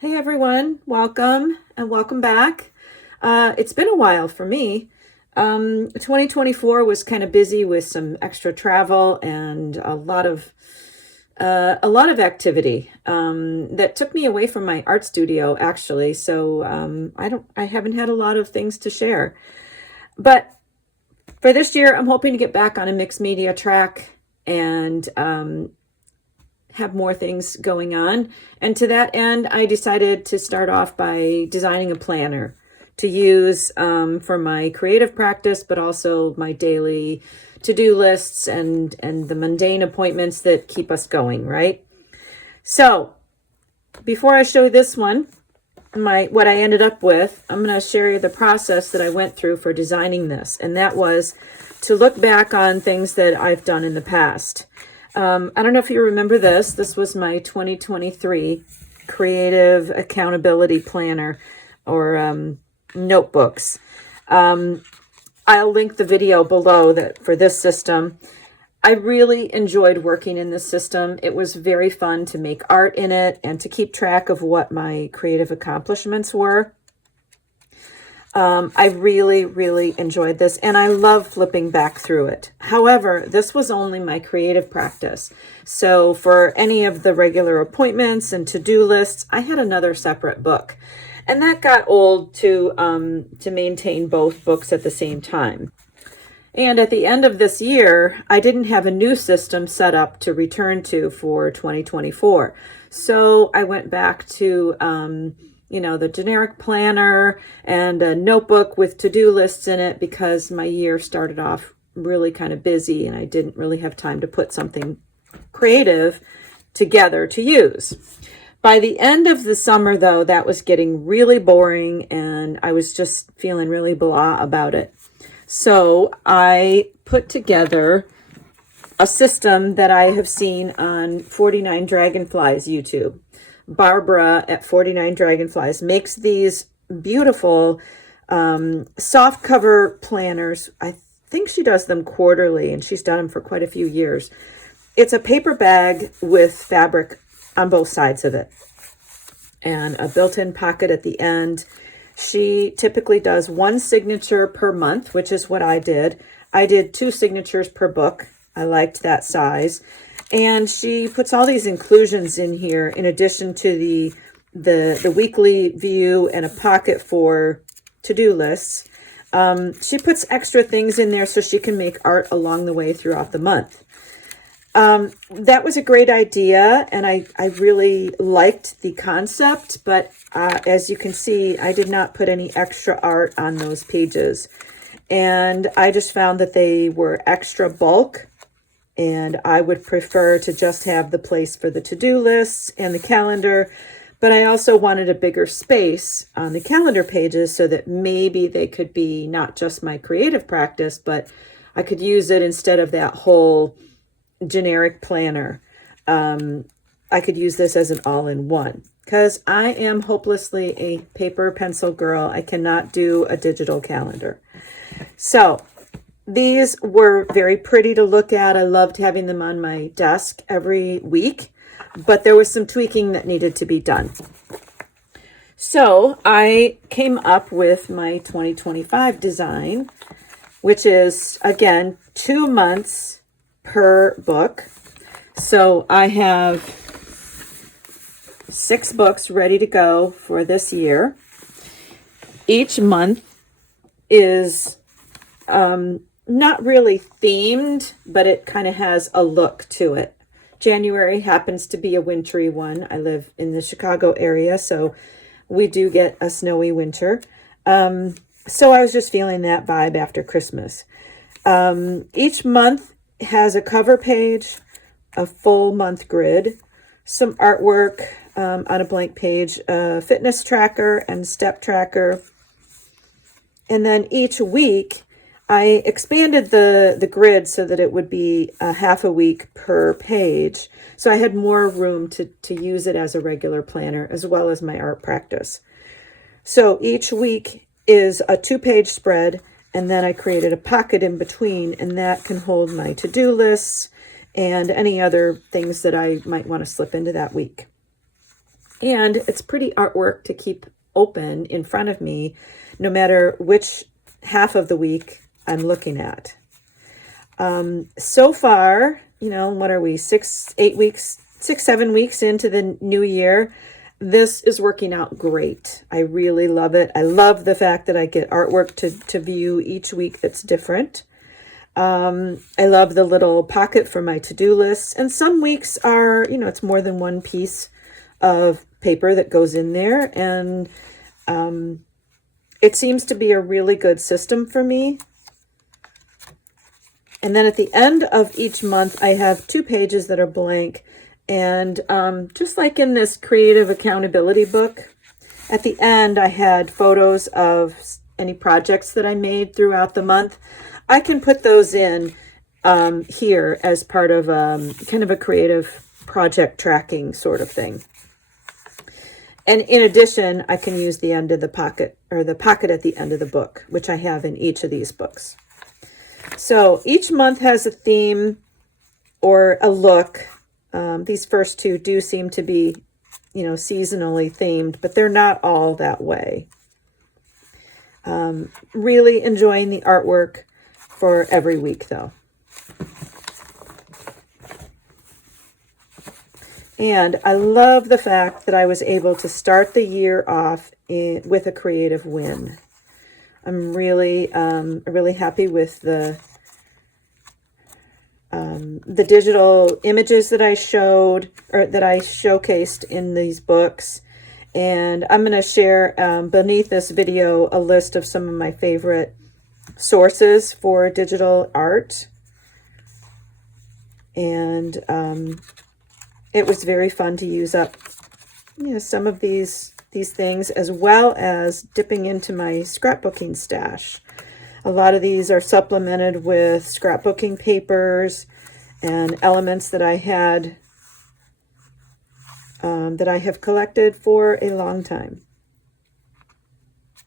Hey everyone, welcome and welcome back. It's been a while for me. 2024 was kind of busy with some extra travel and a lot of activity that took me away from my art studio actually. So I haven't had a lot of things to share. But for this year, I'm hoping to get back on a mixed media track and have more things going on. And to that end, I decided to start off by designing a planner to use for my creative practice, but also my daily to-do lists and the mundane appointments that keep us going, right? So before I show you this one, what I ended up with, I'm going to share you the process that I went through for designing this. And that was to look back on things that I've done in the past. I don't know if you remember this. This was my 2023 Creative Accountability Planner or notebooks. I'll link the video below that for this system. I really enjoyed working in this system. It was very fun to make art in it and to keep track of what my creative accomplishments were. I really enjoyed this, and I love flipping back through it. However, this was only my creative practice. So for any of the regular appointments and to-do lists, I had another separate book. And that got old to maintain both books at the same time. And at the end of this year, I didn't have a new system set up to return to for 2024. So I went back to the generic planner and a notebook with to-do lists in it because my year started off really kind of busy and I didn't really have time to put something creative together to use. By the end of the summer, though, that was getting really boring and I was just feeling really blah about it. So I put together a system that I have seen on 49 Dragonflies YouTube. Barbara at 49 Dragonflies makes these beautiful soft cover planners. I think she does them quarterly and she's done them for quite a few years. It's a paper bag with fabric on both sides of it and a built-in pocket at the end. She typically does one signature per month, which is what I did. I did 2 signatures per book. I liked that size. And she puts all these inclusions in here in addition to the weekly view and a pocket for to-do lists. She puts extra things in there so she can make art along the way throughout the month. That was a great idea, and I really liked the concept, but as you can see, I did not put any extra art on those pages. And I just found that they were extra bulk. And I would prefer to just have the place for the to-do lists and the calendar. But I also wanted a bigger space on the calendar pages so that maybe they could be not just my creative practice, but I could use it instead of that whole generic planner. I could use this as an all-in-one because I am hopelessly a paper pencil girl. I cannot do a digital calendar. So these were very pretty to look at. I loved having them on my desk every week, but there was some tweaking that needed to be done. So I came up with my 2025 design, which is, again, 2 months per book. So I have 6 books ready to go for this year. Each month is not really themed, but it kind of has a look to it. January happens to be a wintry one. I live in the Chicago area, so we do get a snowy winter. So I was just feeling that vibe after Christmas. Each month has a cover page, a full month grid, some artwork on a blank page, a fitness tracker and step tracker. And then each week, I expanded the grid so that it would be a half a week per page. So I had more room to use it as a regular planner as well as my art practice. So each week is a 2-page spread, and then I created a pocket in between, and that can hold my to-do lists and any other things that I might want to slip into that week. And it's pretty artwork to keep open in front of me, no matter which half of the week I'm looking at. So far, what are we, 7 weeks into the new year? This is working out great. I really love it. I love the fact that I get artwork to view each week that's different. I love the little pocket for my to-do lists. And some weeks are, it's more than one piece of paper that goes in there. And it seems to be a really good system for me. And then at the end of each month, I have 2 pages that are blank. And just like in this creative accountability book, at the end, I had photos of any projects that I made throughout the month. I can put those in here as part of kind of a creative project tracking sort of thing. And in addition, I can use the end of the pocket, or the pocket at the end of the book, which I have in each of these books. So each month has a theme or a look. These first 2 do seem to be, seasonally themed, but they're not all that way. Really enjoying the artwork for every week, though. And I love the fact that I was able to start the year off with a creative win. I'm really happy with the digital images that I showed, or that I showcased in these books. And I'm going to share beneath this video a list of some of my favorite sources for digital art. And it was very fun to use up some of these things, as well as dipping into my scrapbooking stash. A lot of these are supplemented with scrapbooking papers and elements that I had, that I have collected for a long time.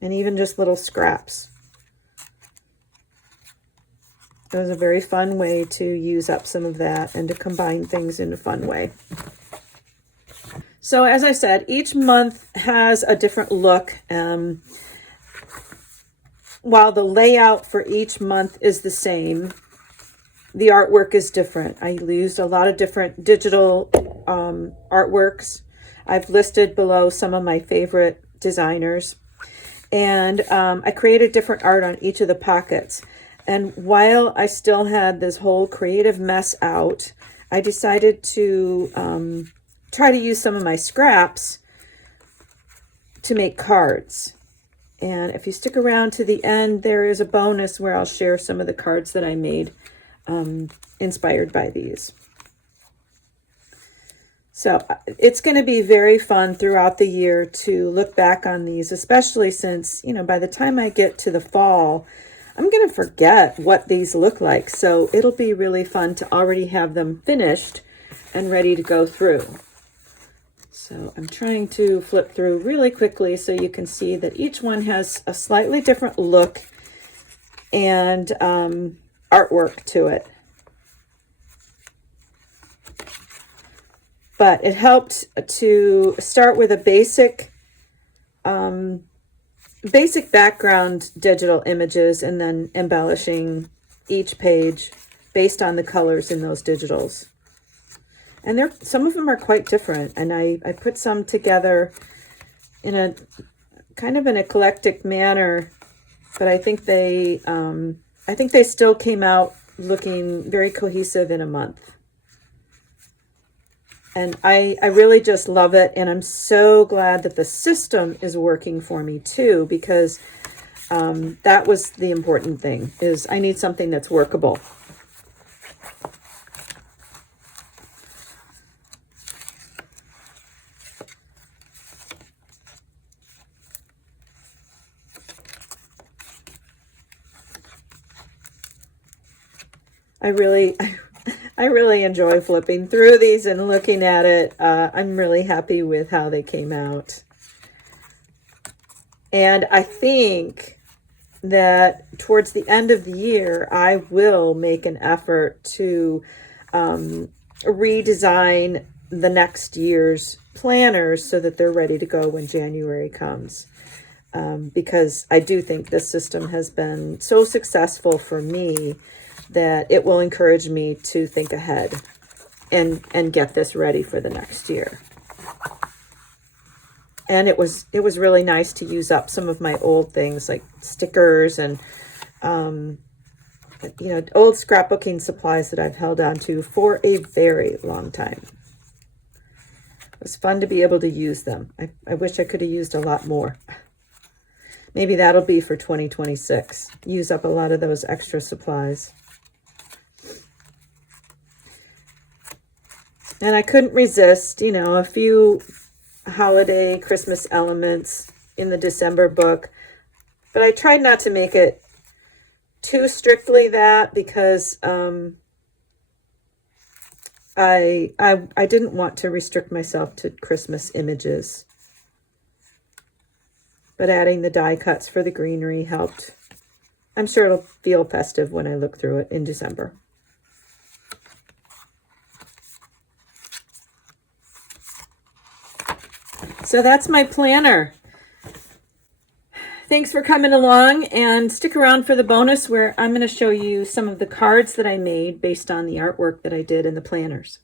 And even just little scraps. It was a very fun way to use up some of that and to combine things in a fun way. So as I said, each month has a different look. While the layout for each month is the same, the artwork is different. I used a lot of different digital artworks. I've listed below some of my favorite designers. And I created different art on each of the pockets. And while I still had this whole creative mess out, I decided to try to use some of my scraps to make cards. And if you stick around to the end, there is a bonus where I'll share some of the cards that I made inspired by these. So it's going to be very fun throughout the year to look back on these, especially since, by the time I get to the fall, I'm going to forget what these look like. So it'll be really fun to already have them finished and ready to go through. So I'm trying to flip through really quickly so you can see that each one has a slightly different look and artwork to it. But it helped to start with a basic background digital images and then embellishing each page based on the colors in those digitals. And some of them are quite different. And I put some together in a kind of an eclectic manner, but I think they still came out looking very cohesive in a month. And I really just love it. And I'm so glad that the system is working for me too, because that was the important thing, is I need something that's workable. I really enjoy flipping through these and looking at it. I'm really happy with how they came out. And I think that towards the end of the year, I will make an effort to redesign the next year's planners so that they're ready to go when January comes. Because I do think this system has been so successful for me that it will encourage me to think ahead and get this ready for the next year. And it was really nice to use up some of my old things like stickers and old scrapbooking supplies that I've held on to for a very long time. It was fun to be able to use them. I wish I could have used a lot more. Maybe that'll be for 2026. Use up a lot of those extra supplies. And I couldn't resist, a few holiday Christmas elements in the December book. But I tried not to make it too strictly that because I didn't want to restrict myself to Christmas images. But adding the die cuts for the greenery helped. I'm sure it'll feel festive when I look through it in December. So that's my planner. Thanks for coming along, and stick around for the bonus where I'm going to show you some of the cards that I made based on the artwork that I did in the planners.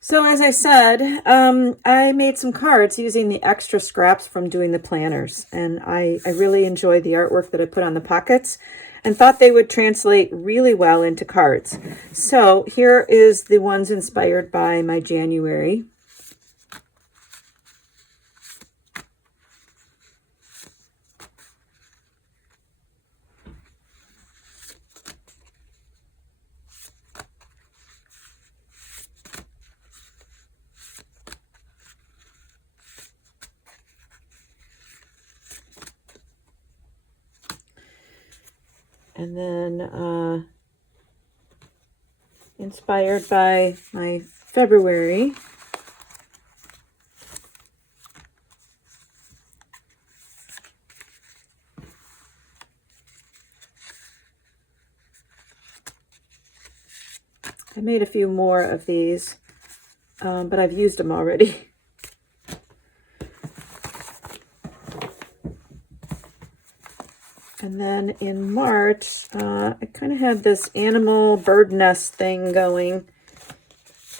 So as I said, I made some cards using the extra scraps from doing the planners, and I really enjoyed the artwork that I put on the pockets and thought they would translate really well into cards. So here is the ones inspired by my January. And then inspired by my February. I made a few more of these, but I've used them already. And then in March, I kind of had this animal bird nest thing going,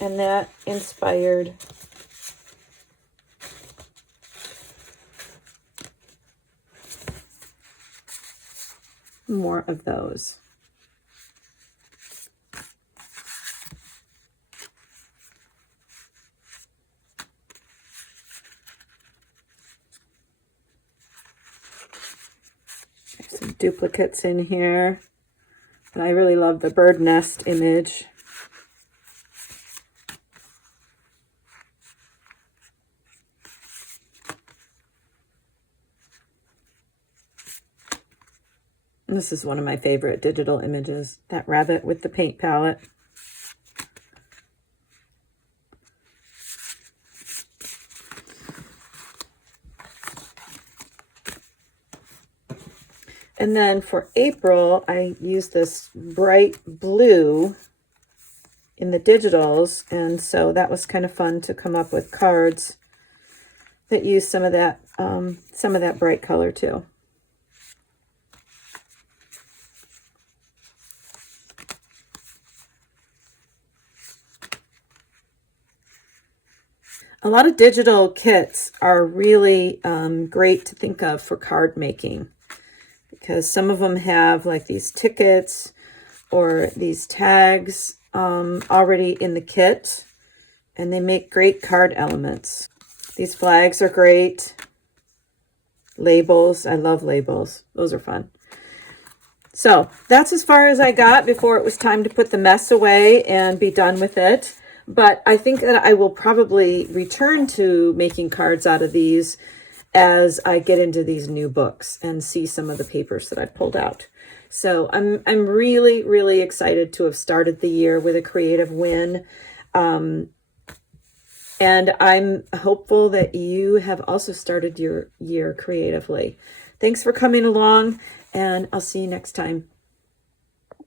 and that inspired more of those. Some duplicates in here, but I really love the bird nest image. And this is one of my favorite digital images, that rabbit with the paint palette. And then for April, I used this bright blue in the digitals. And so that was kind of fun to come up with cards that use some of that bright color too. A lot of digital kits are really great to think of for card making, because some of them have like these tickets or these tags already in the kit, and they make great card elements. These flags are great. Labels, I love labels. Those are fun. So that's as far as I got before it was time to put the mess away and be done with it. But I think that I will probably return to making cards out of these as I get into these new books and see some of the papers that I've pulled out. So I'm really, really excited to have started the year with a creative win. And I'm hopeful that you have also started your year creatively. Thanks for coming along, and I'll see you next time.